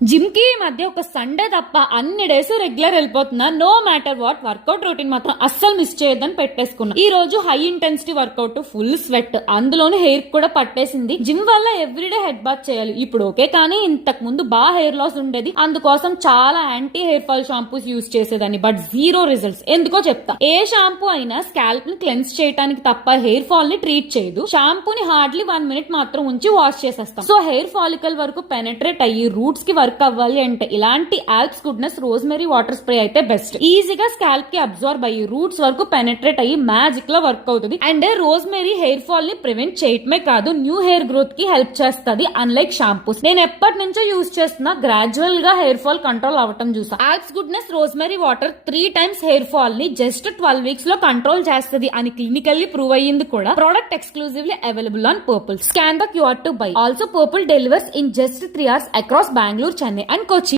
Gym కి ఈ మధ్య ఒక సండే తప్ప అన్ని డేస్ రెగ్యులర్ వెళ్ళిపోతున్నా. No matter what work out routine మాత్రం అస్సలు మిస్ చేయొద్దని పెట్టేసుకున్నా. ఈ రోజు high intensity work out, full sweat, అందులోనే హెయిర్ కూడా పట్టేసింది. జిమ్ వల్ల ఎవ్రీడే హెడ్ బాత్ చేయాలి ఇప్పుడు ఓకే, కానీ ఇంతకు ముందు బాగా హెయిర్ లాస్ ఉండేది. అందుకోసం చాలా anti hair fall shampoos use చేసేదాన్ని, బట్ జీరో రిజల్ట్స్. ఎందుకో చెప్తా. ఏ షాంపూ అయినా స్కాల్ప్ ని క్లెన్స్ చేయడానికి తప్ప హెయిర్ ఫాల్ ని ట్రీట్ చేయదు. షాంపూని హార్డ్లీ 1 minute మాత్రం ఉంచి వాష్ చేసేస్తాం. సో హెయిర్ ఫాలికల్ వరకు పెనట్రేట్ అయ్యి రూట్స్ కి వర్క్ అవ్వాలి అంటే ఇలాంటి Alps goodness rosemary water spray అయితే బెస్ట్. ఈజీగా స్కాల్ప్ కి అబ్జార్బ్ అయ్యి రూట్స్ వరకు పెనట్రేట్ అయ్యి మ్యాజిక్ లో వర్క్ అవుతుంది. అండ్ రోజ్మెరీ హెయిర్ ఫాల్ ని ప్రివెంట్ చేయటమే కాదు, న్యూ హెయిర్ గ్రోత్ కి హెల్ప్ చేస్తుంది. అన్లైక్ షాంపూస్ నేను ఎప్పటి నుంచో యూజ్ చేస్తున్నా, గ్రాడ్యువల్ గా హెయిర్ ఫాల్ కంట్రోల్ అవ్వటం చూసా. Alps goodness rosemary water 3 times hair fall ని జస్ట్ 12 weeks లో కంట్రోల్ చేస్తుంది అని క్లినికల్లీ ప్రూవ్ అయ్యింది కూడా. Product exclusively available on purple. Scan the QR to buy. Also, Purple delivers in just 3 hours across Bangalore, Chennai and Kochi.